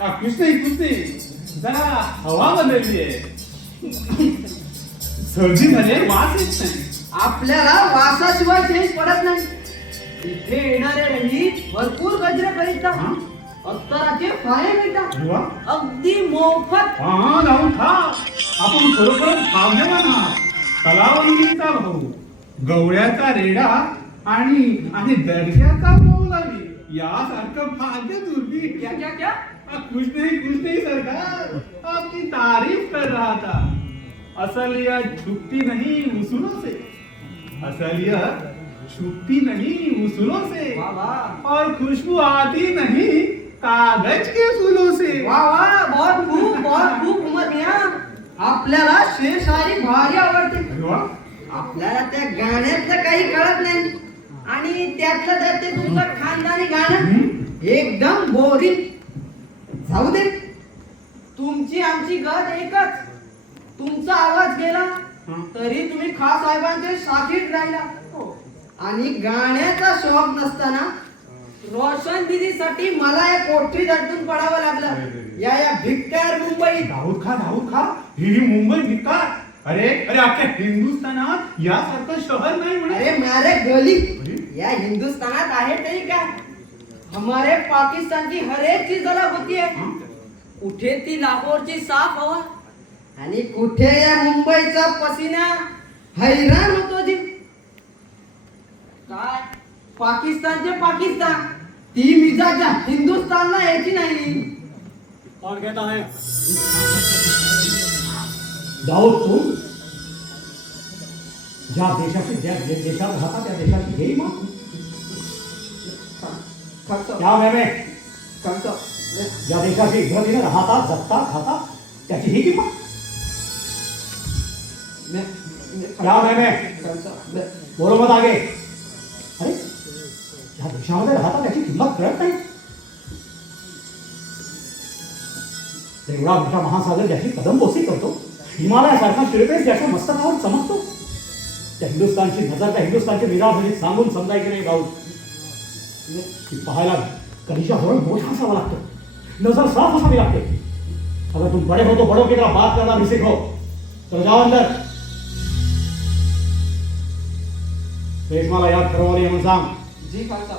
कुछ नाही जरा हवा बदलली आहे सर्दी झाली वास येत नाही. आपल्याला वासाशिवाय चेंज पडत नाही. इथे येणारे रंगीत भरपूर गजरे करीत जा. हा? अत्तराचे फाये मिळतात. अगदी मोफत. हा जाऊन खा. आपण खरोखर भाग्यवान आहात. कलावंतीचा भाऊ गवळ्याचा रेडा आणि आणि दर्ग्याचा मौलावी. यासारखं भाग्य दुर्बी क्या क्या क्या? कुछ नहीं कुछ नहीं सरकार आपकी तारीफ कर रहा था. असलियत छुपती नहीं उसूलों से. असलियत छुपती नहीं उसूलों से. और खुशबू आती नहीं कागज के फूलों से. वाह वाह बहुत खूप बहुत खूप उमर मिया. आपल्याला शेषारी भारी आवडते. आपल्याला त्या गाण्यातलं काही कळत नाही. आणि त्यातलं त्यात ते तुमचं खानदानी गाणं. एकदम बोरिंग जाऊ दे. तुमची आमची गत एकच. तुमचा आवाज गेला हं. तरी तुम्ही खा साहेबांचे साथीत राहिला आणि गाण्याचा शौक नसताना रोशन दिदीसाठी मला या कोठीत अडकून पडावं लागलं. या या भिक्कार मुंबईत दाऊद खा दाऊद खा. ही ही मुंबई भिकार अरे अरे अख्ख्या हिंदुस्थानात यासारखं शहर नाही म्हणे. अरे मारे गली. या हिंदुस्थानात आहे तरी काय? हमारे पाकिस्तान की हर एक चीज अलग होती है? कुठे ती लाहोरची साफ हवा। आणि कुठे या मुंबईचा पसिना हैराण होतो जी? काय? पाकिस्तानचे पाकिस्तान। ती मिजाच्या हिंदुस्थानला यायची नाही. कौन कहता है दाऊद तू? ज्या देशाची ज्या देशात राहता त्या देशाची घेई मग? खर्च त्या मेमे खर्च ज्या देशाची इज्जतीने राहता जगता खाता त्याची ही किंमत क्या मेमे बोलो मत आगे अरे ज्या देशामध्ये राहता त्याची किंमत कळत नाही एवढा मोठा महासागर ज्याची कदमबोसी करतो हिमालयासारखा शिरपेस ज्याच्या मस्तकावर चमकतो त्या हिंदुस्थानची नजर त्या हिंदुस्थानची निराभरीत सांगून समजायची नाही गाऊन ती पाहायला कलीच्या जवळ मोठा असावा लागतो. नजर साफ असावी लागते. अगर तुम बड़े हो तो बड़ों की तरह बात करना भी सीखो चलो जाओ अंदर. रेशमाला याद करवली म्हणून सांग. जी खालसा